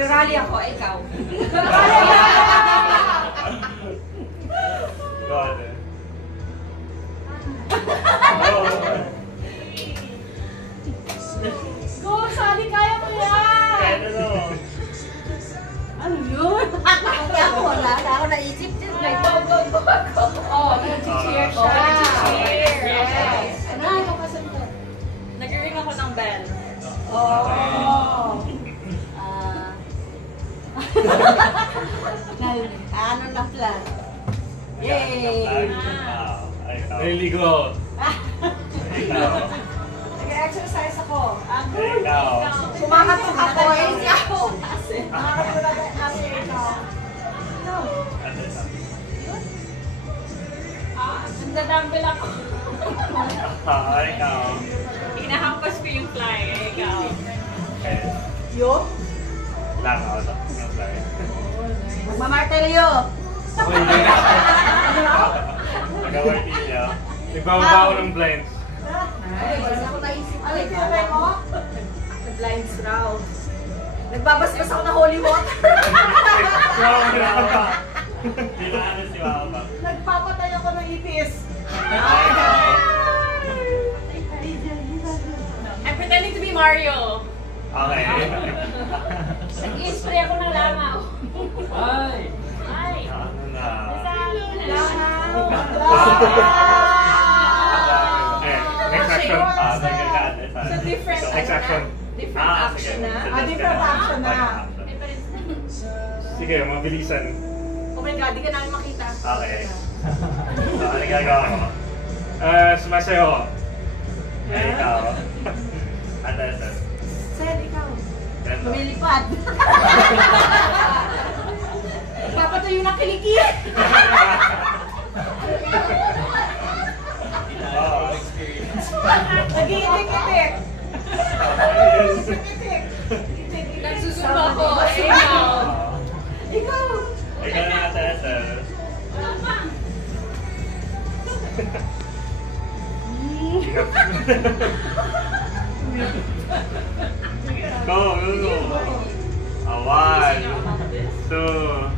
Nagrarally ako, ikaw. God. Go, Sally, kaya mo yan! Kaya na no. Ano yun? Kaya ako wala na ako naisip. Go. Oh, nag-cheer siya. Nag-cheer. Yes. Ano ikaw kasunod? Nag-ring ako ng bell. Oh. Ano na plan? Yay! Naliligo ako. Ikaw. Nag-exercise ako. Ikaw. Kumakatok ako eh. Ikaw. Kumakatok ako eh. Ikaw. Nagdadumbbell ako. Ikaw. Hinahampas ko yung fly. Ikaw. Okay. Yun? Lang ako sa fly. Magmamartelyo. Ako hindi. Nag-awartilya. Nagbababa ako ng blinds. Ay, wala ako naisip. Ano yung tinatay mo? Blinds raw. Nagbabasbas ako ng holy water. Si Mama pa. Di ba ano si Mama pa? Nagpapatay ako ng ipis. I'm pretending to be Mario. Okay. Nag-i-spray ako ng langaw. Ay! Ano na? Next action. So different Next action. Different action na. Different action na. Sige, mabilisan. Oh my God, di ka namin makita. Okay. So, ano gagawa mo? Sumasayo ko. Ay, ikaw. Ito. Sir, ikaw. Ganito. Lumilipad. Papatuyo ng kilikit. Oo, experience. Nag-iitik-itik. Nagsusuba ako. Ikaw. Ikaw. Ikaw na Tessa. Go. 1, 2,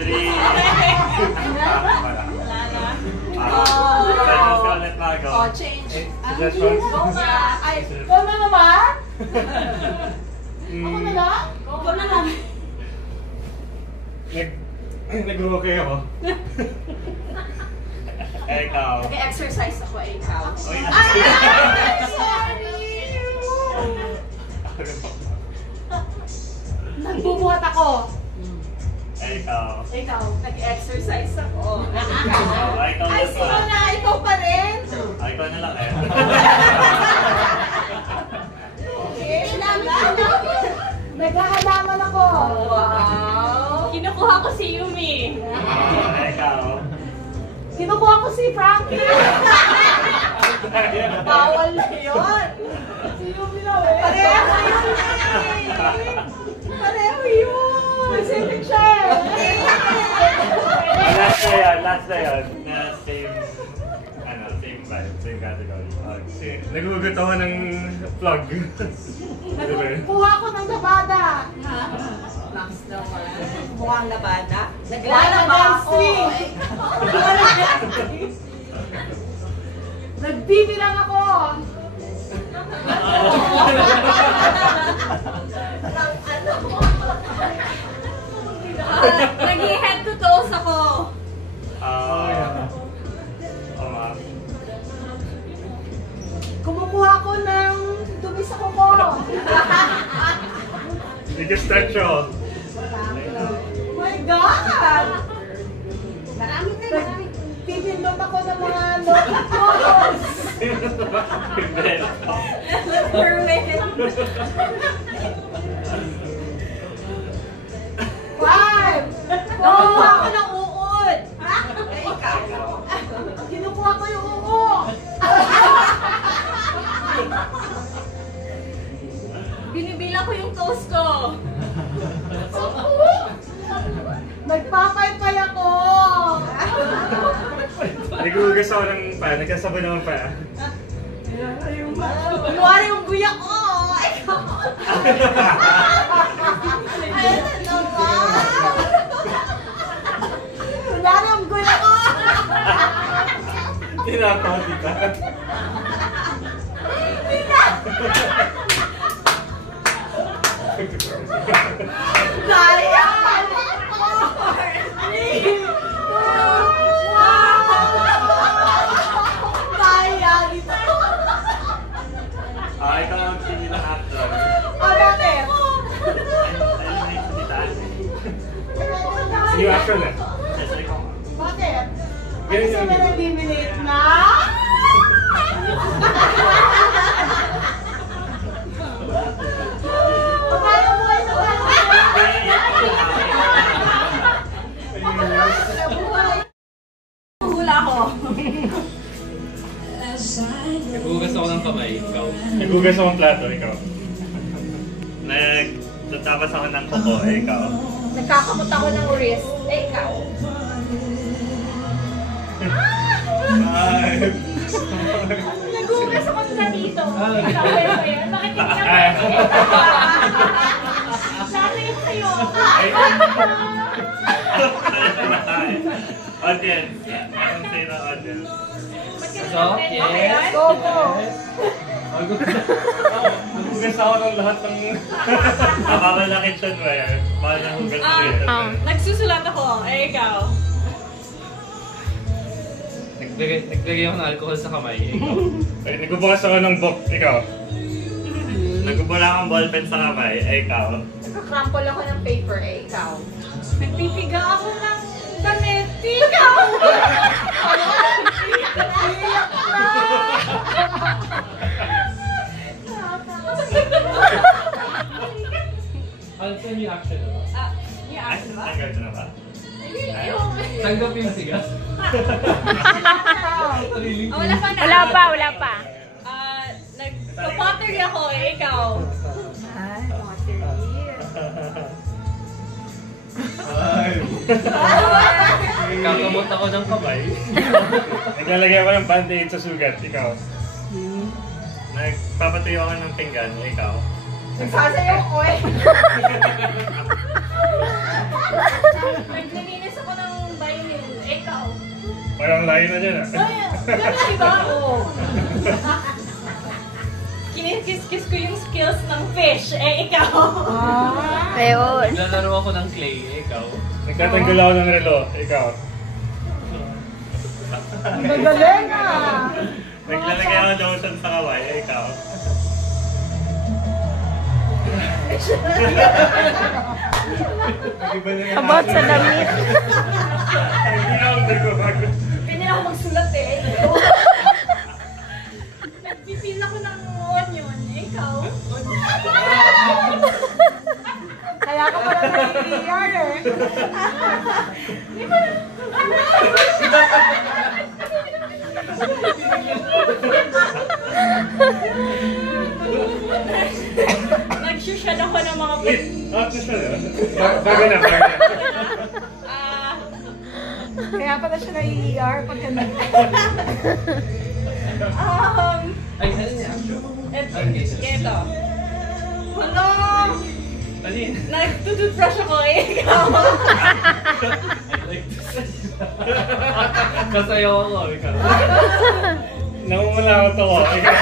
3. Oh, change. Suggestions? Ay, go na naman? Ako na lang? Go na lang. Nag-okay ako. Ikaw. Nag-exercise ako, ikaw. Oy, Sorry! Nagbubuhat ako. Ikaw. Ikaw, nag-exercise ako. Ikaw Ay, sino na? Ikaw pa rin? Ikaw na lang eh. Naghahalaman ako. Wow! Kinukuha ko si Yumi. Ikaw. Kinukuha ko si Frankie. Bawal na yun. Si Yumi na eh. Pareho yun. Pareho yun. Pacific siya eh. Last na yun. Same vibe, same category. Nagugot ako ng vlog. Nagkuha ko ng labada. Ha? Max naman. Mukhang labada? Naglalaba ako. Nagbibilang ako. Nag-i-head to toes ako. Kumukuha ko ng dumi sa kuko. Nag-stretch ako. Oh my God! Marami na marami. Pipindot ako ng mga notifications. Five! Kinukuha ko ng uod. Kinukuha ko yung uod. Binibilang ko yung toes ko. Nagpapaypay ako. Nagugas ako ng pa, nagkasabon naman pa. Kunwari yung guya ko. tinatawa dito. Daya! Daya! Ikaw ang sige ng actor. Bakit? Ayun yung kita. Sige, action na. Yes, ikaw. Bakit? Ganyan Gusto yung mo na-eliminate na? Kaya mo ay nabuhay. Hula ko. Naghugas ako ng kamay, ikaw. Nagugas ako ng plato, ikaw. Nagtatapas ako ng kuko, ikaw. Nagkakamot ako ng wrist. Ikaw. Ay. Nagugas ako sa dito. Sabi ko yun. Bakit hindi ka Ay. Sabi ko sa'yo. Audience. Anong say ng audience? So, yes. Go, go. Nagugas ako ng lahat ng... Nakamalakit siya, Noel. Mahal na hugas ko yun. Nagsusulat ako. Ikaw. Naglagay ako ng alcohol sa kamay, ikaw. Ay, nagbubukas ako ng book, ikaw. Nagbubula akong ballpen sa kamay, ikaw. Nakakrampol ako ng paper. Ikaw. Nagpipiga ako ng damit. Ikaw. I'll send you action na ba? Yeah, diba? Tanggal ko na ba? Tanggap yung sigas. Wala pa na. Wala pa. Nagpa-pottery ako. Ikaw. Ay, pottery. Ay. Kakamot ako ng kamay. Naglalagay ako ng band-aid sa sugat, ikaw. Nagpapatuyo ako ng pinggan, ikaw. Nagsasayaw ko eh. Naglilinis ako ng violin. Ikaw. Parang layo na dyan, ah. Ganun diba? Oo. Kinikis-kis ko yung skills ng fish. Ikaw. Ayun. Naglalaro ako ng clay, ikaw. Nagtatanggal ako ng relo, ikaw. Magaling ah. Naglalagay ako ng lotion sa kaway, ikaw. About sa damit. Hindi ako nagbabago. Ganyan ako magsulat eh. Nagpipil ako ng onion. Ikaw. Kaya ka pala nai-ER eh. Nag-shushad ako ng mga Wait, out na siya, bago na. Kaya pala siya nai-ER pag ganun. Ay, ano yung action? Ito. Hello! Alin? Nagtututbrush ako eh. Ikaw. Kasayaw ako, ikaw. Namumula ako to ko, ikaw.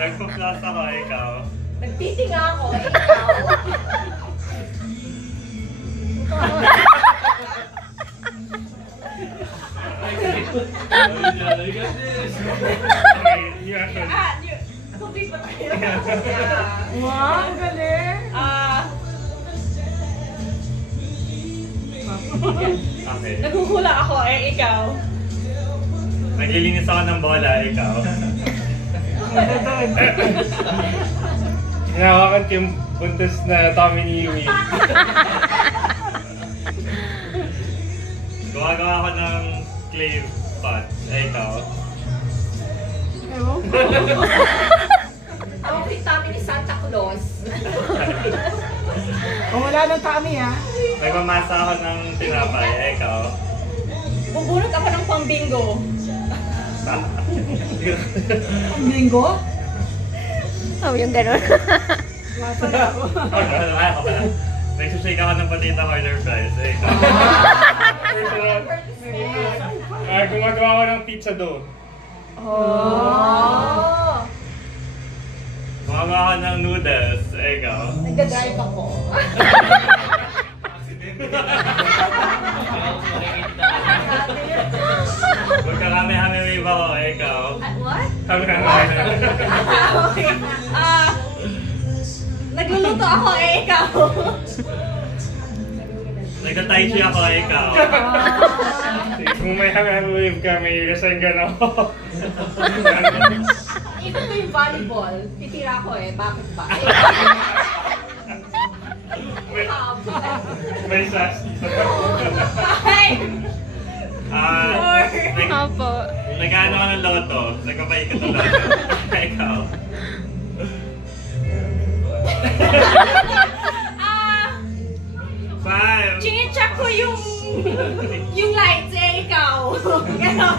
Nagpa-plus ako, ikaw. Nagtitinga ako. Ikaw. Okay, new action. Tubig ba tayo? Wow, ang galing. Okay. Naghuhula ako eh. Ikaw. Naglilinis ako ng bola, ikaw. Hinahawakan ko yung buntis na Tommy ni Yumi. Gumagawa ako ng clay pot, ikaw. Outfit namin ni Santa Claus. Oh, wala nang kami ha. Nagmamasa ako ng tinapay, ikaw. Bubunot ako ng pang-bingo. Linggo? Oh, yung ganun. Wasa na ako. Ako pala. Nagsushake ako ng potato corner fries, ikaw. Gumagawa ko ng pizza dough. Oh! Gumagawa ko ng noodles. Ikaw. Nagda-drive ako. Magkakami-hami-wave ako. Ikaw. What? Kami-hami. Okay. Nagluluto ako ikaw. Nagta-tai chi ako. Ikaw. Kung may hami-hami-wave ka, may resign ka na ako. Ikot ko yung volleyball. Titira ko Bakit ba? May sas. Opo. Nag-ano ka ng loto. Nagpapaikot ng loto. Ikaw. Five. Chine-check ko yung lights ikaw. Ganon.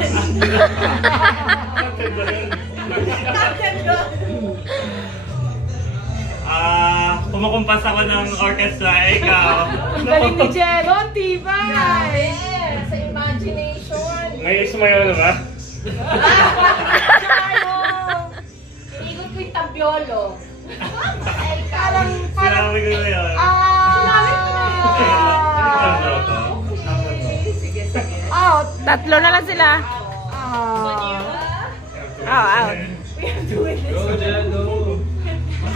Captain doon. Kumukumpas ako ng orchestra. Ikaw. Ang galing ni Jello, tibay! Sa imagination. May sumayaw na ba? Inigot ko yung tabyolo. Sinabi ko na yun. Sinabi ko na Sige. Out! Tatlo na lang sila. Out. Go, Jello!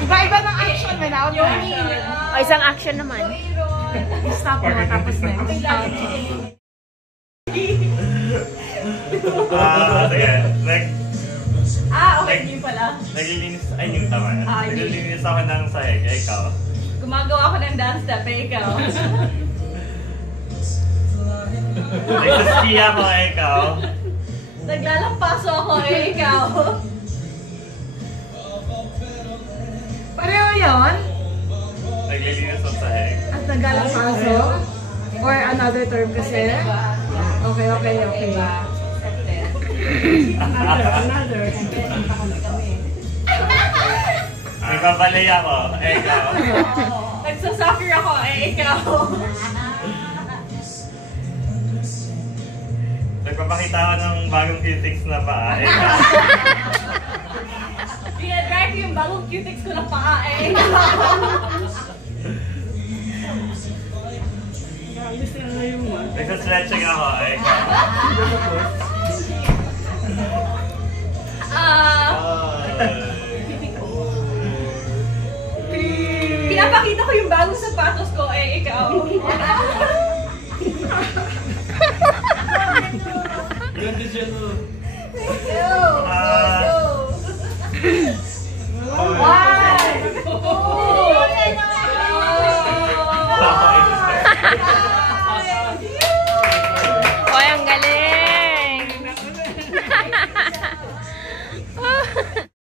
Iba-iba ng action, may naon na. O, isang action naman. Stop mo, tapos na. Sige. Okay, yun pala. Naglilinis. Ay, yung tama. Yun. Naglilinis ako ng sahig. Ikaw. Gumagawa ako ng dance step ikaw. Nagsaski ako. Ikaw. Naglalampaso ako ikaw. Pareho yun? Naglilinis ng sahig. At nagalapaso? Or another term kasi? Okay. Another. Nagbabalay ako. Ikaw. Nagsasoccer ako ikaw. Nagpapakita ako ng bagong cutics na paa. Ikaw. Dinadrive ko yung bagong cutics ko na paa Nagsastretching ako. Ikaw. Pinapakita ko yung bagong sapatos ko ikaw. Ganda, Jello!